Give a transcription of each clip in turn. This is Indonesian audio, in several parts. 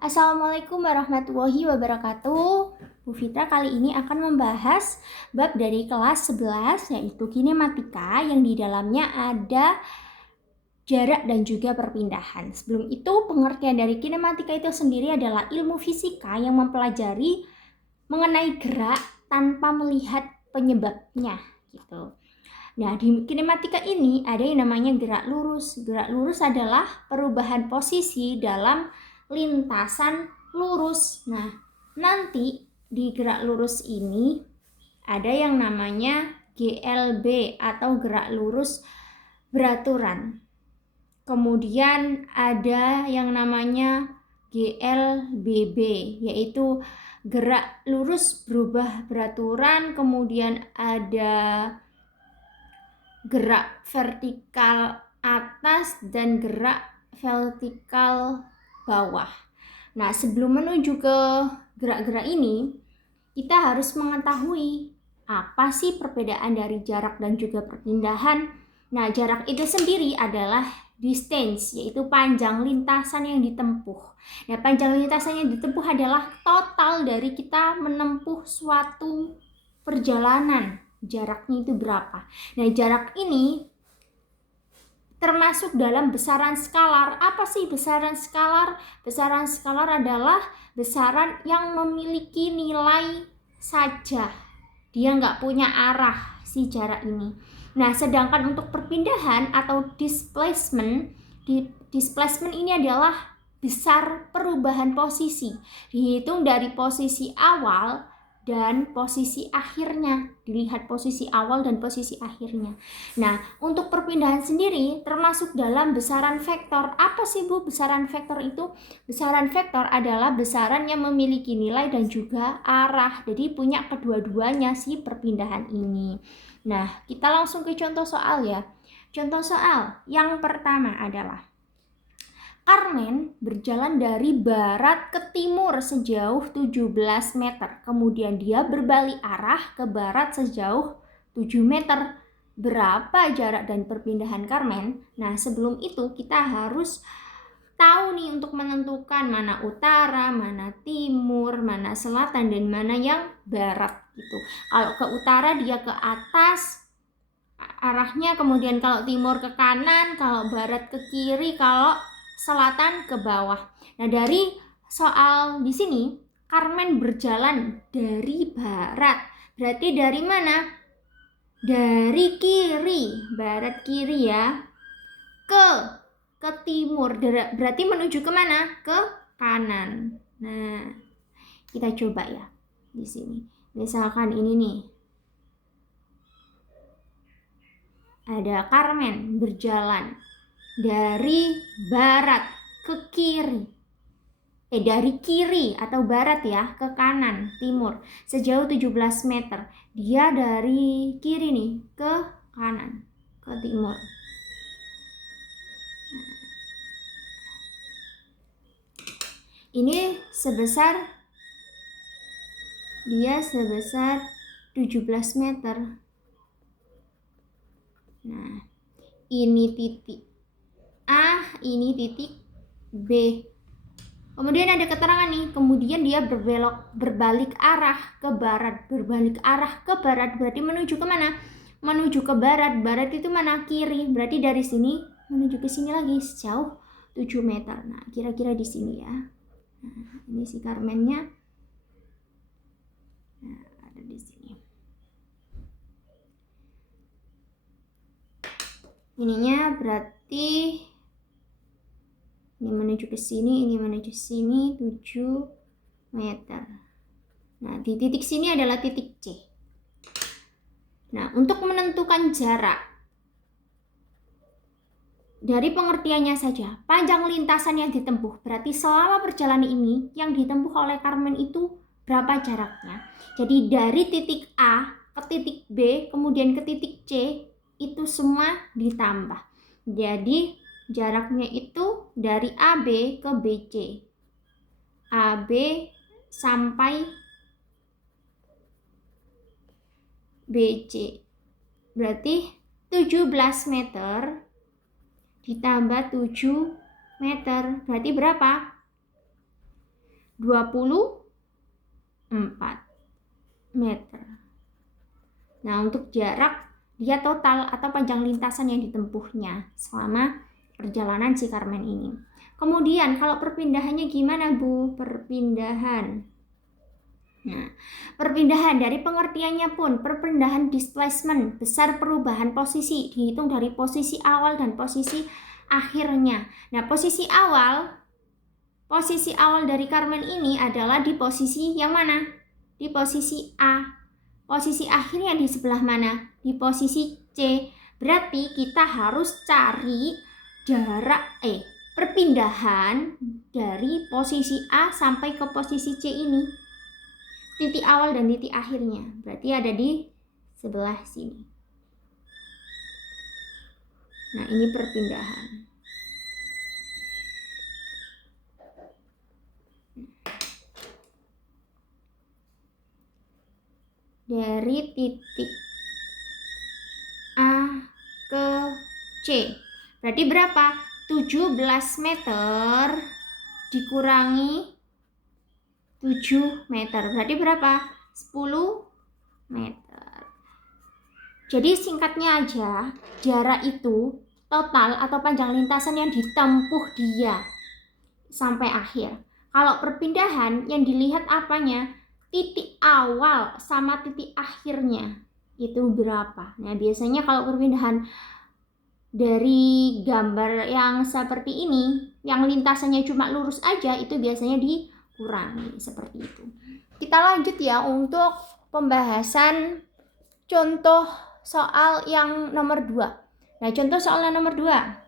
Assalamualaikum warahmatullahi wabarakatuh. Bu Fitra kali ini akan membahas bab dari kelas 11 yaitu kinematika yang di dalamnya ada jarak dan juga perpindahan. Sebelum itu, pengertian dari kinematika itu sendiri adalah ilmu fisika yang mempelajari mengenai gerak tanpa melihat penyebabnya gitu. Nah, di kinematika ini ada yang namanya gerak lurus. Gerak lurus adalah perubahan posisi dalam lintasan lurus. Nah, nanti di gerak lurus ini ada yang namanya GLB atau gerak lurus beraturan. Kemudian ada yang namanya GLBB, yaitu gerak lurus berubah beraturan. Kemudian ada gerak vertikal atas dan gerak vertikal bawah. Nah, sebelum menuju ke gerak-gerak ini, kita harus mengetahui apa sih perbedaan dari jarak dan juga perpindahan. Nah, jarak itu sendiri adalah distance, yaitu panjang lintasan yang ditempuh. Nah, panjang lintasan yang ditempuh adalah total dari kita menempuh suatu perjalanan. Jaraknya itu berapa? Nah, jarak ini termasuk dalam besaran skalar. Apa sih besaran skalar? Besaran skalar adalah besaran yang memiliki nilai saja. Dia nggak punya arah si jarak ini. Nah, sedangkan untuk perpindahan atau displacement, displacement ini adalah besar perubahan posisi. Dihitung dari posisi awal dan posisi akhirnya, dilihat posisi awal dan posisi akhirnya. Nah, untuk perpindahan sendiri termasuk dalam besaran vektor. Apa sih Bu besaran vektor itu? Besaran vektor adalah besaran yang memiliki nilai dan juga arah. Jadi punya kedua-duanya si perpindahan ini. Nah, kita langsung ke contoh soal ya. Contoh soal yang pertama adalah Carmen berjalan dari barat ke timur sejauh 17 meter. Kemudian dia berbalik arah ke barat sejauh 7 meter. Berapa jarak dan perpindahan Carmen? Nah, sebelum itu kita harus tahu nih untuk menentukan mana utara, mana timur, mana selatan, dan mana yang barat gitu. Kalau ke utara dia ke atas arahnya, kemudian kalau timur ke kanan, kalau barat ke kiri, kalau selatan ke bawah. Nah, dari soal di sini Carmen berjalan dari barat. Berarti dari mana? Dari kiri, barat kiri ya. Ke timur. Berarti menuju ke mana? Ke kanan. Nah, kita coba ya di sini. Misalkan ini nih. Ada Carmen berjalan dari barat ke kiri. Dari kiri atau barat ya ke kanan, timur, sejauh 17 meter. Dia dari kiri nih ke kanan, ke timur. Ini dia sebesar 17 meter. Nah, ini titik A, ini titik B. Kemudian ada keterangan nih, kemudian dia berbalik arah ke barat. Berbalik arah ke barat berarti menuju ke mana? Menuju ke barat. Barat itu mana? Kiri. Berarti dari sini menuju ke sini lagi sejauh 7 meter. Nah, kira-kira di sini ya. Nah, ini si Carmennya. Nah, ada di sini. Ininya berarti ini menuju ke sini, ini menuju sini 7 meter. Nah, di titik sini adalah titik C. Nah, untuk menentukan jarak, dari pengertiannya saja, panjang lintasan yang ditempuh. Berarti selama perjalanan ini yang ditempuh oleh Carmen itu berapa jaraknya? Jadi dari titik A ke titik B, kemudian ke titik C, itu semua ditambah. Jadi jaraknya itu dari AB ke BC. AB sampai BC. Berarti 17 meter ditambah 7 meter. Berarti berapa? 24 meter. Nah, untuk jarak dia total atau panjang lintasan yang ditempuhnya selama perjalanan si Carmen ini. Kemudian kalau perpindahannya gimana, Bu? Perpindahan. Nah, perpindahan dari pengertiannya pun perpindahan displacement, besar perubahan posisi, dihitung dari posisi awal dan posisi akhirnya. Nah, posisi awal dari Carmen ini adalah di posisi yang mana? Di posisi A. Posisi akhirnya di sebelah mana? Di posisi C. Berarti kita harus cari jarak perpindahan dari posisi A sampai ke posisi C ini. Titik awal dan titik akhirnya. Berarti ada di sebelah sini. Nah, ini perpindahan. Dari titik A ke C. Berarti berapa? 17 meter dikurangi 7 meter. Berarti berapa? 10 meter. Jadi singkatnya aja, jarak itu total atau panjang lintasan yang ditempuh dia sampai akhir. Kalau perpindahan yang dilihat apanya? Titik awal sama titik akhirnya. Itu berapa? Nah, biasanya kalau perpindahan dari gambar yang seperti ini, yang lintasannya cuma lurus aja, itu biasanya dikurangi seperti itu. Kita lanjut ya untuk pembahasan contoh soal yang nomor 2. Nah, contoh soal yang nomor 2.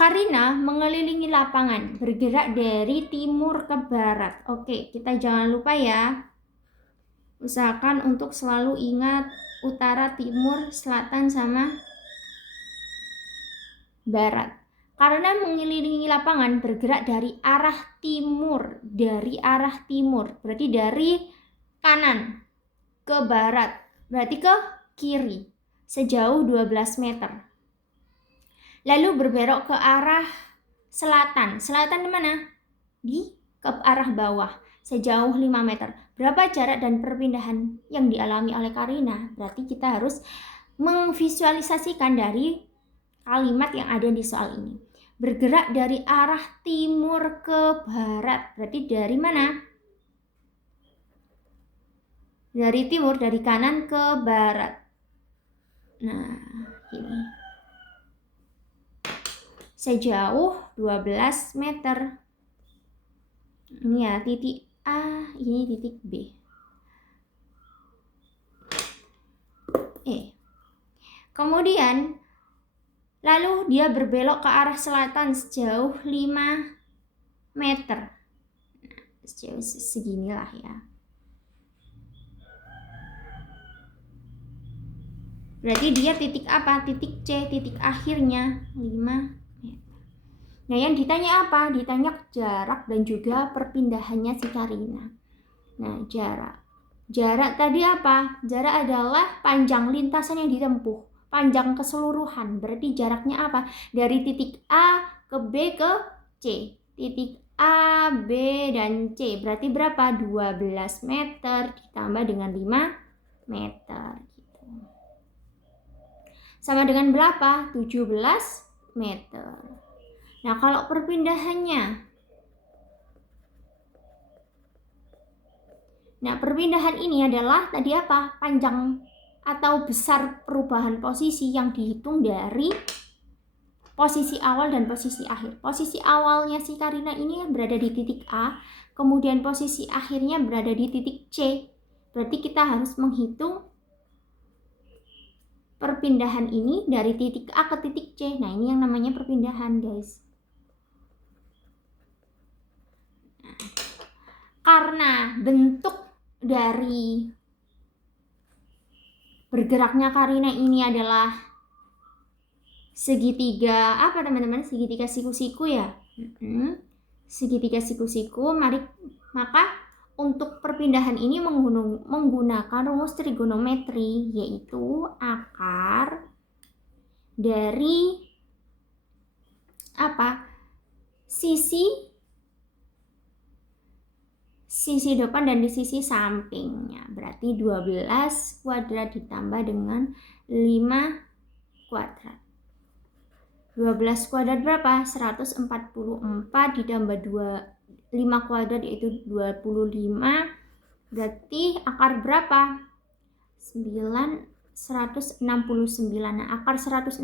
Karina mengelilingi lapangan, bergerak dari timur ke barat. Oke, kita jangan lupa ya. Usahakan untuk selalu ingat utara, timur, selatan, sama barat. Karena mengelilingi lapangan bergerak dari arah timur. Berarti dari kanan ke barat. Berarti ke kiri. Sejauh 12 meter. Lalu berbelok ke arah selatan. Selatan di mana? Ke arah bawah. Sejauh 5 meter. Berapa jarak dan perpindahan yang dialami oleh Karina? Berarti kita harus memvisualisasikan dari kalimat yang ada di soal ini. Bergerak dari arah timur ke barat. Berarti dari mana? Dari timur, dari kanan ke barat. Nah, ini. Sejauh 12 meter. Ini ya, titik A, ini titik B. Kemudian lalu dia berbelok ke arah selatan sejauh 5 meter. Nah, sejauh seginilah ya. Berarti dia titik apa? Titik C, titik akhirnya 5 meter. Nah, yang ditanya apa? Ditanya jarak dan juga perpindahannya si Karina. Nah, jarak. Jarak tadi apa? Jarak adalah panjang lintasan yang ditempuh. Panjang keseluruhan. Berarti jaraknya apa? Dari titik A ke B ke C. Titik A, B, dan C. Berarti berapa? 12 meter ditambah dengan 5 meter. Gitu. Sama dengan berapa? 17 meter. Nah, kalau perpindahannya. Nah, perpindahan ini adalah tadi apa? Panjang atau besar perubahan posisi yang dihitung dari posisi awal dan posisi akhir. Posisi awalnya si Karina ini berada di titik A, kemudian posisi akhirnya berada di titik C. Berarti kita harus menghitung perpindahan ini dari titik A ke titik C. Nah, ini yang namanya perpindahan, guys. Karena bentuk dari bergeraknya Karina ini adalah segitiga apa teman-teman? Segitiga siku-siku ya. Segitiga siku-siku. Maka untuk perpindahan ini menggunakan rumus trigonometri, yaitu akar dari apa? Sisi sisi depan dan di sisi sampingnya. Berarti 12 kuadrat ditambah dengan 5 kuadrat. 12 kuadrat berapa? 144 ditambah 5 kuadrat yaitu 25. Berarti akar berapa? 169. Nah, akar 169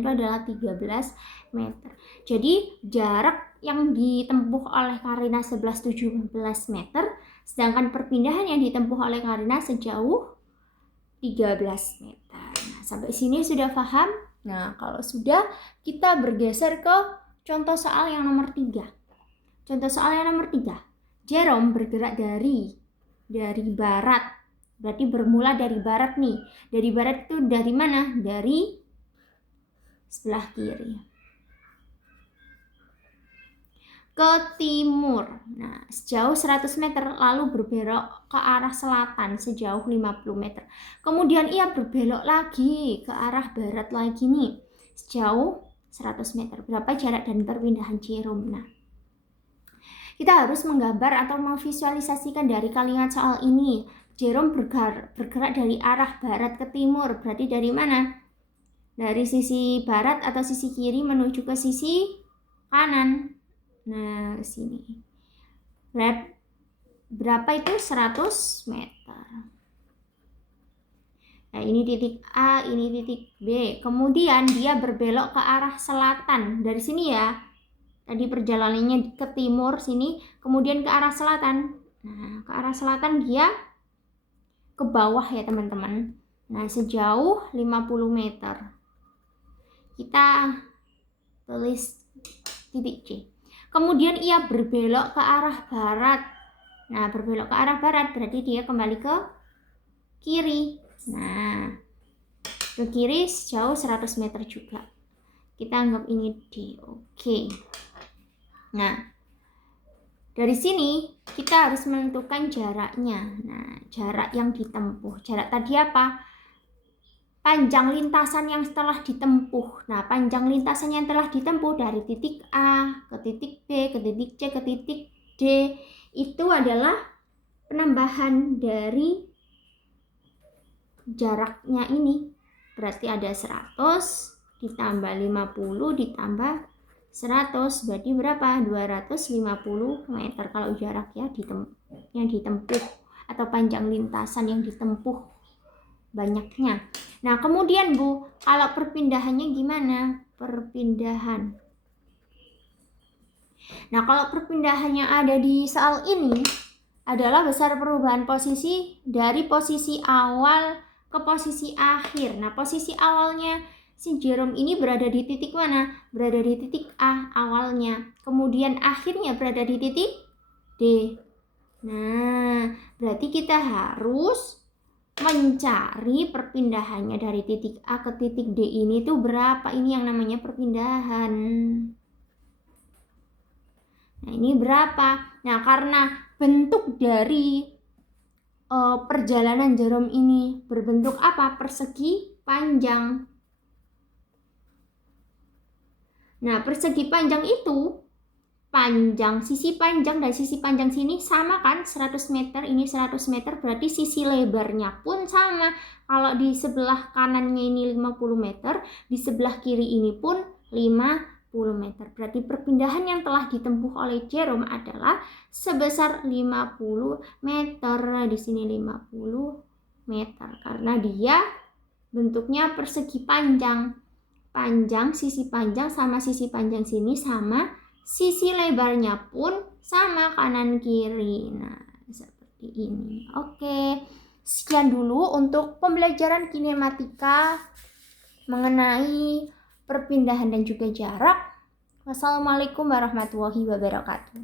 itu adalah 13 meter. Jadi jarak yang ditempuh oleh Karina 11,17 meter, sedangkan perpindahan yang ditempuh oleh Karina sejauh 13 meter. Nah, sampai sini sudah paham? Nah, kalau sudah, kita bergeser ke contoh soal yang nomor 3. Contoh soal yang nomor 3. Jerome bergerak dari barat. Berarti bermula dari barat nih. Dari barat itu dari mana? Dari sebelah kiri ke timur. Nah, sejauh 100 meter lalu berbelok ke arah selatan sejauh 50 meter. Kemudian ia berbelok lagi ke arah barat lagi nih, sejauh 100 meter. Berapa jarak dan perpindahan Jerome? Nah, kita harus menggambar atau memvisualisasikan dari kalimat soal ini. Jerome bergerak dari arah barat ke timur. Berarti dari mana? Dari sisi barat atau sisi kiri menuju ke sisi kanan. Nah, sini. Berapa itu? 100 meter. Nah, ini titik A, ini titik B. Kemudian dia berbelok ke arah selatan. Dari sini ya. Tadi perjalanannya ke timur sini, kemudian ke arah selatan. Nah, ke arah selatan dia ke bawah ya, teman-teman. Nah, sejauh 50 meter. Kita tulis titik C. Kemudian ia berbelok ke arah barat. Nah, berbelok ke arah barat berarti dia kembali ke kiri. Nah, ke kiri sejauh 100 meter juga. Kita anggap ini D. Oke. Nah, dari sini kita harus menentukan jaraknya. Nah, jarak yang ditempuh. Jarak tadi apa? Panjang lintasan yang telah ditempuh. Nah, panjang lintasan yang telah ditempuh dari titik A ke titik B, ke titik C, ke titik D itu adalah penambahan dari jaraknya ini. Berarti ada 100 ditambah 50 ditambah 100. Berarti berapa? 250 meter kalau jarak ya yang ditempuh atau panjang lintasan yang ditempuh banyaknya. Nah, kemudian Bu, kalau perpindahannya gimana? Perpindahan. Nah, kalau perpindahannya ada di soal ini adalah besar perubahan posisi dari posisi awal ke posisi akhir. Nah, posisi awalnya si Jerome ini berada di titik mana? Berada di titik A awalnya. Kemudian akhirnya berada di titik D. Nah, berarti kita harus mencari perpindahannya dari titik A ke titik D ini tuh berapa. Ini yang namanya perpindahan. Nah, ini berapa? Nah, karena bentuk dari perjalanan Jerome ini berbentuk apa? Persegi panjang. Nah, persegi panjang itu panjang, sisi panjang dan sisi panjang sini sama kan, 100 meter, ini 100 meter, berarti sisi lebarnya pun sama. Kalau di sebelah kanannya ini 50 meter, di sebelah kiri ini pun 50 meter. Berarti perpindahan yang telah ditempuh oleh Jerome adalah sebesar 50 meter. Di sini 50 meter karena dia bentuknya persegi panjang. Panjang, sisi panjang sama sisi panjang sini sama. Sisi lebarnya pun sama kanan kiri. Nah, seperti ini. Oke, sekian dulu untuk pembelajaran kinematika mengenai perpindahan dan juga jarak. Wassalamualaikum warahmatullahi wabarakatuh.